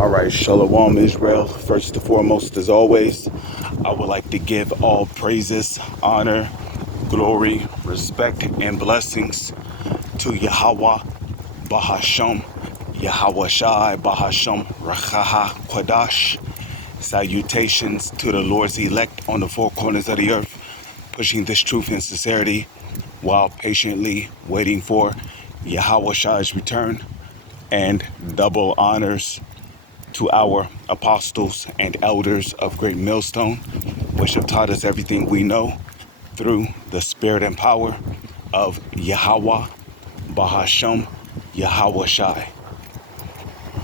All right, Shalom Israel. First and foremost, as always, I would like to give all praises, honor, glory, respect, and blessings to Yahweh, Bahasham, Yahweh Shai, Bahasham, Rachaha, Quadash. Salutations to the Lord's elect on the four corners of the earth, pushing this truth and sincerity while patiently waiting for Yahweh Shai's return, and double honors to our apostles and elders of Great Millstone, which have taught us everything we know through the spirit and power of Yahweh, Bahasham, Yahweh Shai.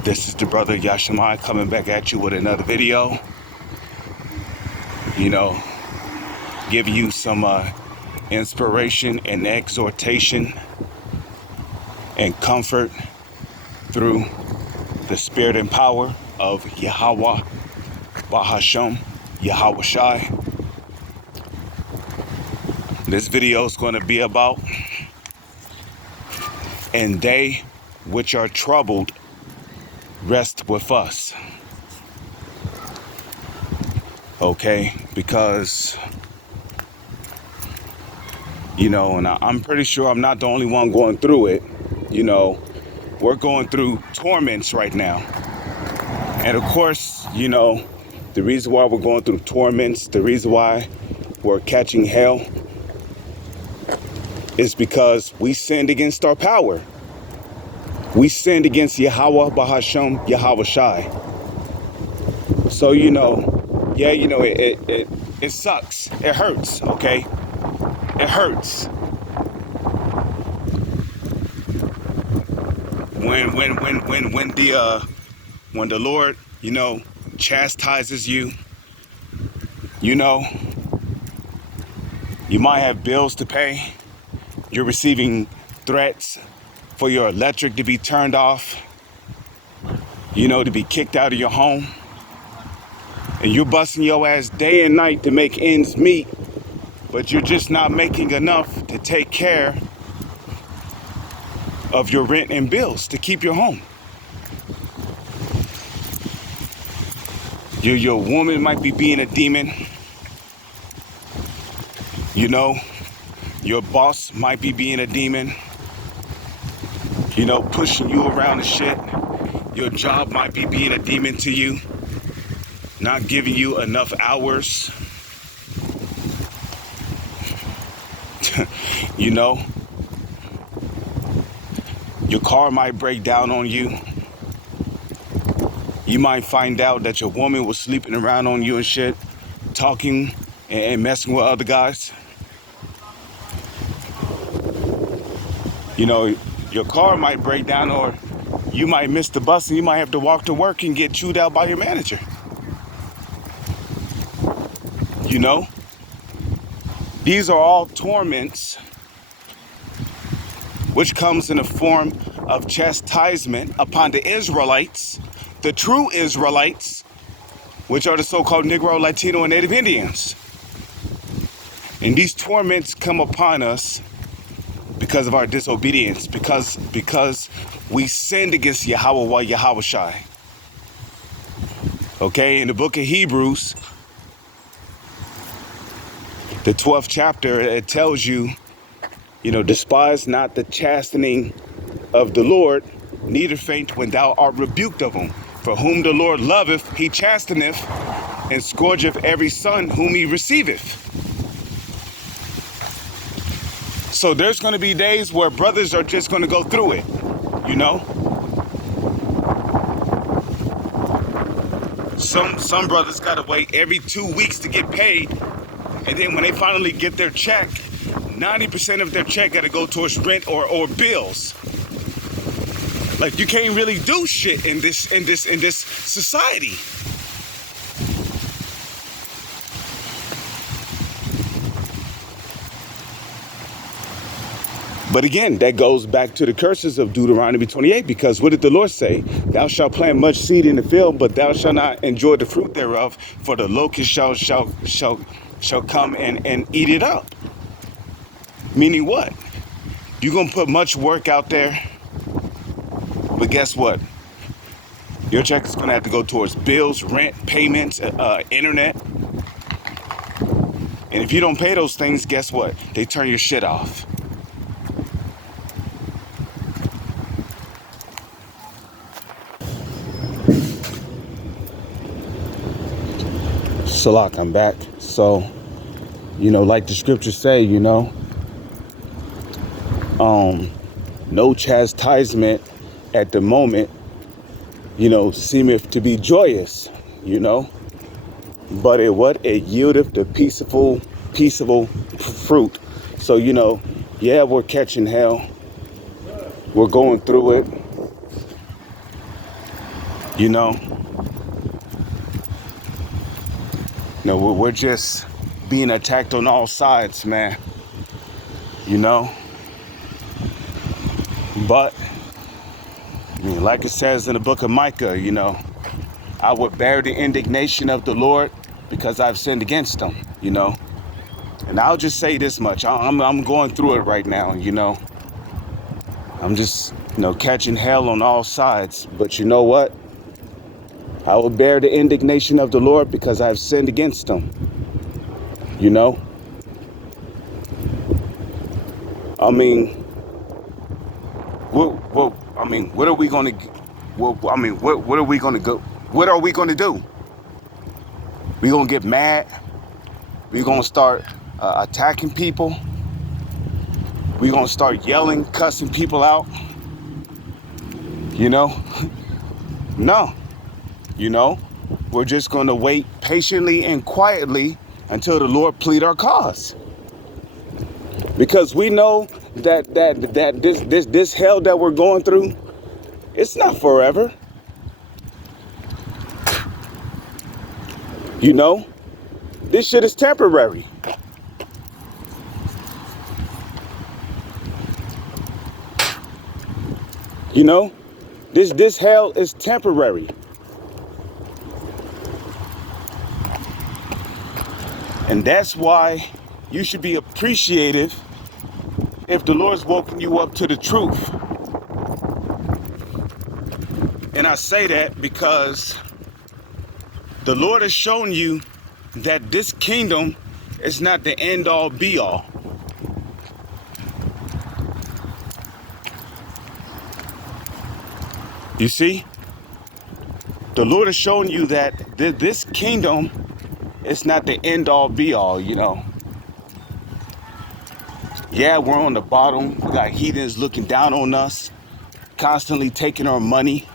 This is the brother Yashimai coming back at you with another video. Give you some inspiration and exhortation and comfort through the spirit and power of Yahweh, Bahasham, Yahweh Shai. This video is going to be about, and they which are troubled rest with us. Okay, because, and I'm pretty sure I'm not the only one going through it. We're going through torments right now. And of course, the reason why we're going through torments, the reason why we're catching hell is because we sinned against our power. We sinned against Yahweh, Bahasham, Yahweh Shai. So, it sucks. It hurts, okay? It hurts. When the Lord, chastises you, you might have bills to pay. You're receiving threats for your electric to be turned off, to be kicked out of your home. And you're busting your ass day and night to make ends meet, but you're just not making enough to take care of your rent and bills to keep your home. Your woman might be being a demon. Your boss might be being a demon. Pushing you around and shit. Your job might be being a demon to you. Not giving you enough hours. Your car might break down on you. You might find out that your woman was sleeping around on you and shit, talking and messing with other guys. Your car might break down, or you might miss the bus and you might have to walk to work and get chewed out by your manager. These are all torments which comes in the form of chastisement upon the Israelites, the true Israelites, which are the so-called Negro, Latino, and Native Indians. And these torments come upon us because of our disobedience, because we sinned against Yahweh, Yahweh Shai. Okay, in the book of Hebrews, the 12th chapter, it tells you, despise not the chastening of the Lord, neither faint when thou art rebuked of him. For whom the Lord loveth, he chasteneth, and scourgeth every son whom he receiveth. So there's going to be days where brothers are just going to go through it, Some brothers got to wait every 2 weeks to get paid. And then when they finally get their check, 90% of their check got to go towards rent or bills. Like, you can't really do shit in this society. But again, that goes back to the curses of Deuteronomy 28, because what did the Lord say? Thou shalt plant much seed in the field, but thou shalt not enjoy the fruit thereof, for the locust shall come and eat it up. Meaning what? You're going to put much work out there, but guess what? Your check is going to have to go towards bills, rent, payments, internet. And if you don't pay those things, guess what? They turn your shit off. Salak, I'm back. So, like the scriptures say, no chastisement at the moment, seemeth to be joyous, but it yieldeth the peaceable fruit. So, yeah, we're catching hell. We're going through it, we're just being attacked on all sides, man, but like it says in the book of Micah, I would bear the indignation of the Lord because I've sinned against him, and I'll just say this much. I'm going through it right now, I'm just, catching hell on all sides. But you know what? I will bear the indignation of the Lord because I've sinned against him. I mean, what are we going to, what are we going to go, what are we going to do? We going to get mad? We going to start attacking people? We going to start yelling, cussing people out? No. We're just going to wait patiently and quietly until the Lord plead our cause. Because we know that this hell that we're going through, it's not forever. This shit is temporary. This hell is temporary. And that's why you should be appreciative if the Lord's woken you up to the truth. And I say that because the Lord has shown you that this kingdom is not the end all be all. You see, the Lord has shown you that this kingdom is not the end all be all, Yeah, we're on the bottom. We got heathens looking down on us, constantly taking our money,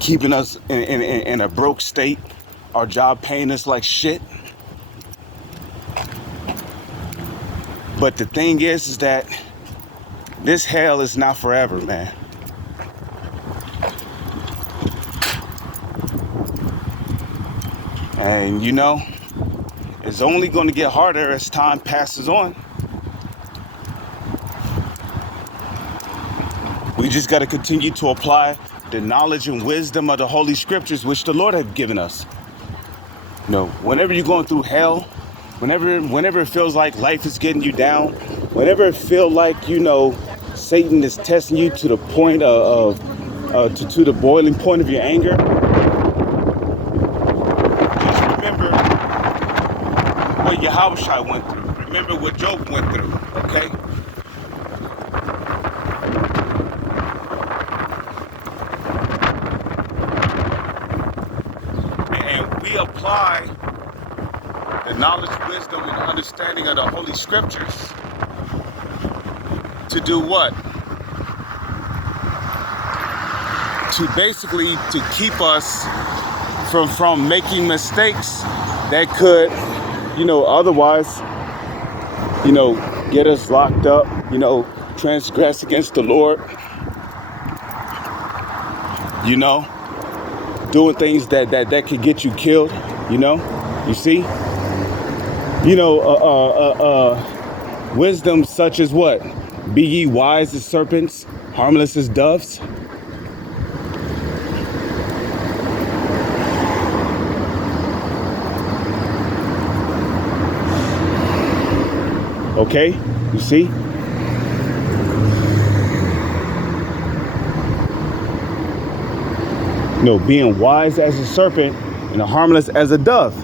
keeping us in a broke state, our job paying us like shit. But the thing is that this hell is not forever, man. And it's only going to get harder as time passes on. We just got to continue to apply the knowledge and wisdom of the Holy Scriptures, which the Lord has given us. Whenever you're going through hell, whenever it feels like life is getting you down, whenever it feels like, Satan is testing you to the point to the boiling point of your anger, just remember what Yahushua went through. Remember what Job went through, okay? And we apply the knowledge, wisdom, and understanding of the Holy Scriptures to do what? To basically to keep us from making mistakes that could, otherwise, get us locked up, transgress against the Lord, doing things that could get you killed, you see, wisdom such as what? Be ye wise as serpents, harmless as doves. Okay, you see? being wise as a serpent and harmless as a dove.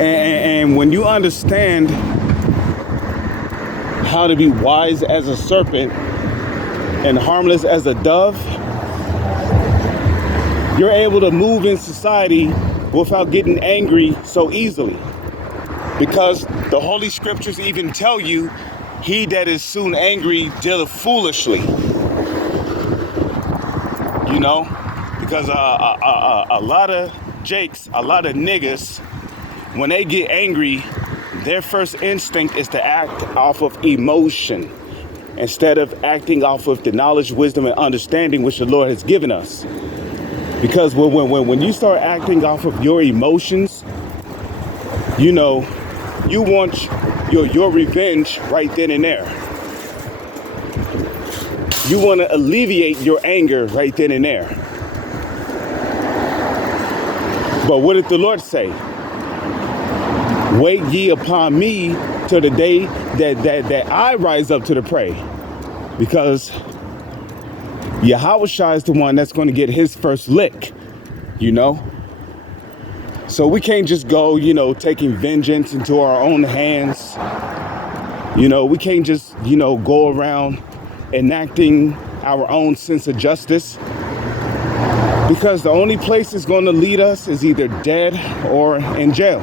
And when you understand how to be wise as a serpent and harmless as a dove, you're able to move in society without getting angry so easily. Because the Holy Scriptures even tell you, he that is soon angry dealeth foolishly. Because a lot of jakes, a lot of niggas, when they get angry, their first instinct is to act off of emotion instead of acting off of the knowledge, wisdom, and understanding which the Lord has given us. Because when you start acting off of your emotions, you want your revenge right then and there. You want to alleviate your anger right then and there. But what did the Lord say? Wait ye upon me till the day that I rise up to the prey. Because Yahushua is the one that's going to get his first lick, So we can't just go, taking vengeance into our own hands. We can't just, go around enacting our own sense of justice. Because the only place it's going to lead us is either dead or in jail.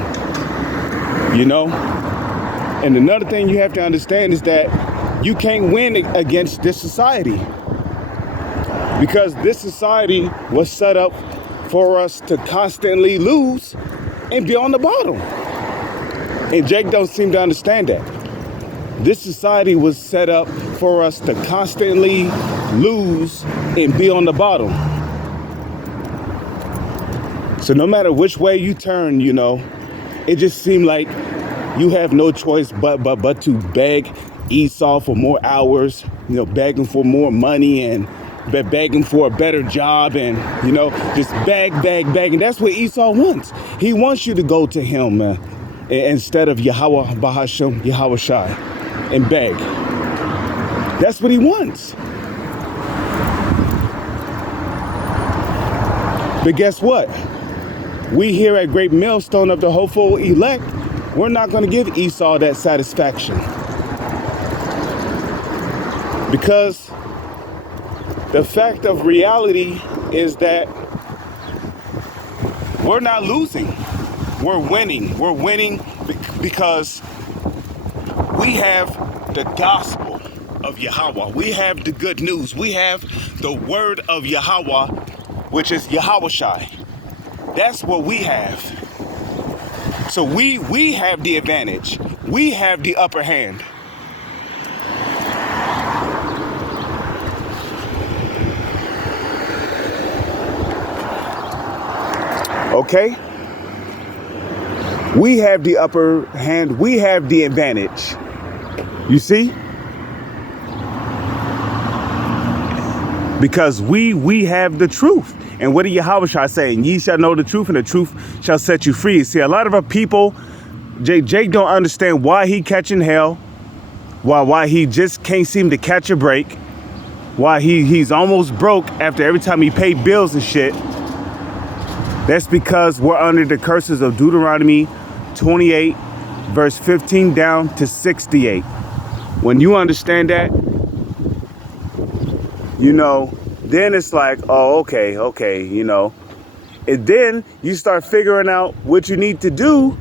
And another thing you have to understand is that you can't win against this society. Because this society was set up for us to constantly lose and be on the bottom. And Jake don't seem to understand that. This society was set up for us to constantly lose and be on the bottom. So no matter which way you turn, it just seemed like you have no choice but to beg Esau for more hours, begging for more money and begging for a better job and, just beg. And that's what Esau wants. He wants you to go to him instead of Yahweh Bahashem, Yahushai, and beg. That's what he wants. But guess what? We here at Great Millstone of the Hopeful Elect, we're not going to give Esau that satisfaction. Because the fact of reality is that we're not losing. We're winning. We're winning because we have the gospel of Yahweh. We have the good news. We have the word of Yahweh, which is Yahushai. That's what we have. So we have the advantage. We have the upper hand. Okay? We have the upper hand. We have the advantage. You see? Because we have the truth. And what did Yahushua say? And ye shall know the truth, and the truth shall set you free. See, a lot of our people, Jake don't understand why he catching hell, why he just can't seem to catch a break, why he's almost broke after every time he paid bills and shit. That's because we're under the curses of Deuteronomy 28, verse 15 down to 68. When you understand that, then it's like, oh, okay, And then you start figuring out what you need to do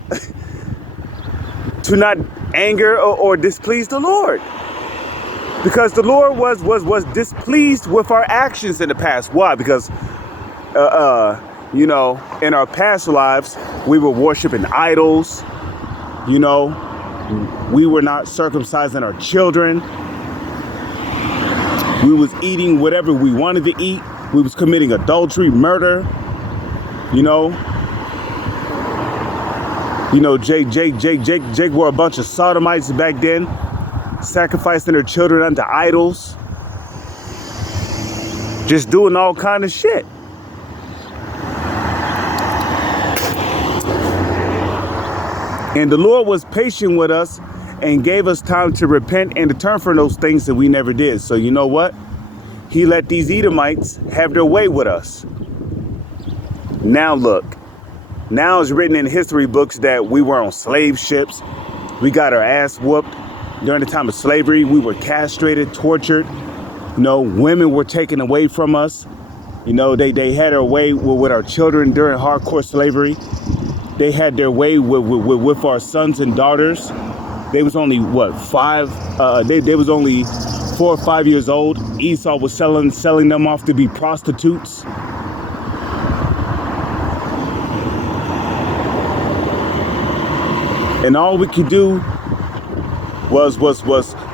to not anger or displease the Lord. Because the Lord was displeased with our actions in the past. Why? Because, in our past lives, we were worshiping idols. We were not circumcising our children. We was eating whatever we wanted to eat. We was committing adultery, murder. Jake were a bunch of sodomites back then, sacrificing their children unto idols. Just doing all kind of shit. And the Lord was patient with us and gave us time to repent and to turn from those things that we never did. So you know what? He let these Edomites have their way with us. Now look, now it's written in history books that we were on slave ships. We got our ass whooped during the time of slavery. We were castrated, tortured. You know, women were taken away from us. You know, they had their way with our children during hardcore slavery. They had their way with our sons and daughters. They was only what, they was only 4 or 5 years old. Esau was selling them off to be prostitutes. And all we could do was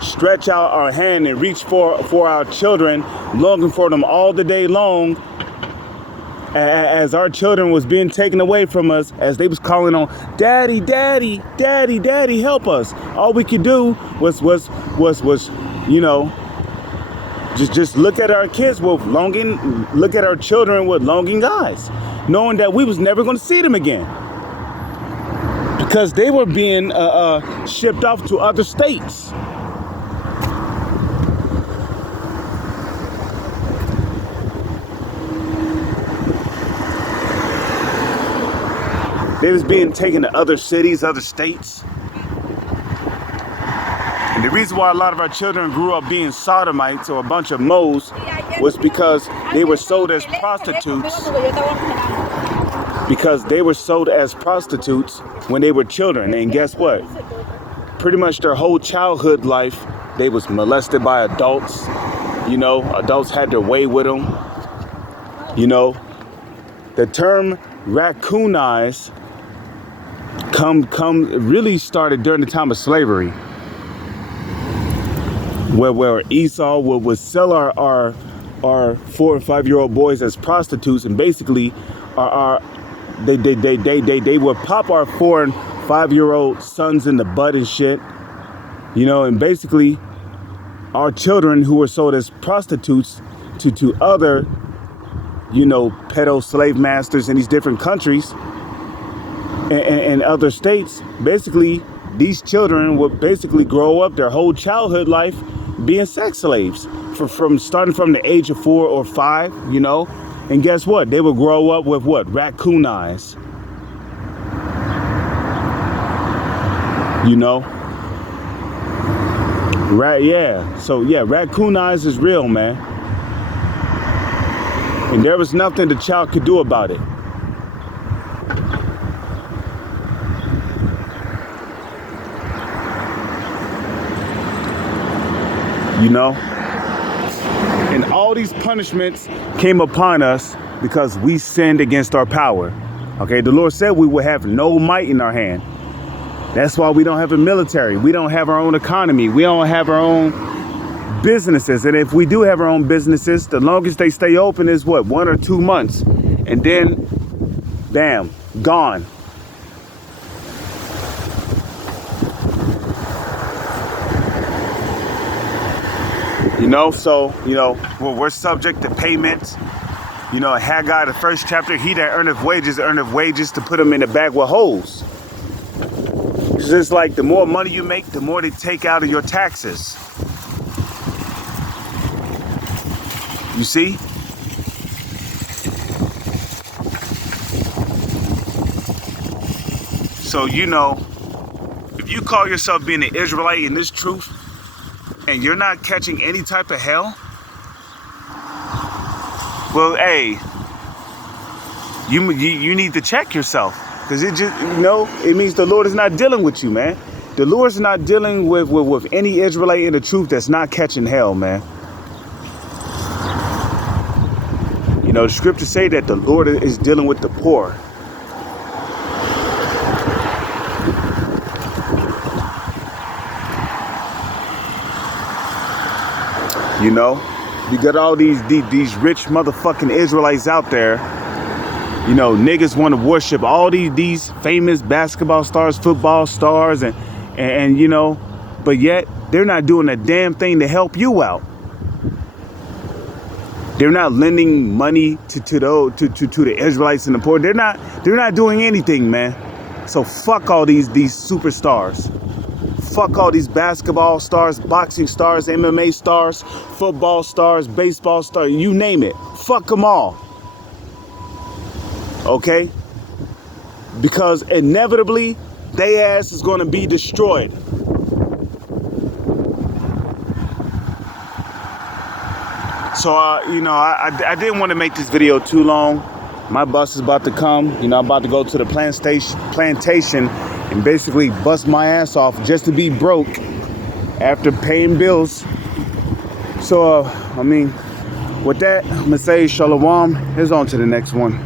stretch out our hand and reach for our children, longing for them all the day long, as our children was being taken away from us, as they was calling on, "Daddy, Daddy, Daddy, Daddy, help us." All we could do was you know, just look at our kids with longing, look at our children with longing eyes, knowing that we was never going to see them again, because they were being shipped off to other states. They was being taken to other cities, other states. And the reason why a lot of our children grew up being sodomites or a bunch of moles was because they were sold as prostitutes. Because they were sold as prostitutes when they were children. And guess what? Pretty much their whole childhood life, they was molested by adults. You know, adults had their way with them. You know, the term raccoonize really started during the time of slavery, where Esau would sell our 4 and 5 year old boys as prostitutes, and basically they would pop our 4 and 5 year old sons in the butt and shit, you know, and basically our children who were sold as prostitutes to other, you know, pedo slave masters in these different countries and other states. Basically, these children would basically grow up their whole childhood life being sex slaves from starting from the age of 4 or 5, you know. And guess what? They would grow up with what? Raccoon eyes. You know? Right, yeah. So yeah, raccoon eyes is real, man. And there was nothing the child could do about it. You know? And all these punishments came upon us because we sinned against our power. Okay, the Lord said we would have no might in our hand. That's why we don't have a military. We don't have our own economy. We don't have our own businesses. And if we do have our own businesses, the longest they stay open is what, 1 or 2 months. And then, bam, gone. You know, so, you know, we're subject to payments. You know, Haggai, the 1st chapter, he that earneth wages to put them in the bag with holes. It's just like the more money you make, the more they take out of your taxes. You see? So, you know, if you call yourself being an Israelite in this truth, and you're not catching any type of hell, well, hey, you need to check yourself, because it just, you know, it means the Lord is not dealing with you, man. The Lord's not dealing with any Israelite in the truth that's not catching hell, man. You know, the scriptures say that the Lord is dealing with the poor. You know, you got all these rich motherfucking Israelites out there. You know, niggas want to worship all these famous basketball stars, football stars, and you know, but yet they're not doing a damn thing to help you out. They're not lending money to the Israelites and the poor. They're not doing anything, man. So fuck all these superstars. Fuck all these basketball stars, boxing stars, MMA stars, football stars, baseball stars, you name it. Fuck them all. Okay? Because inevitably, they ass is going to be destroyed. So, I didn't want to make this video too long. My bus is about to come. I'm about to go to the plantation and basically bust my ass off just to be broke after paying bills. So, with that, I'm going to say shalom. Here's on to the next one.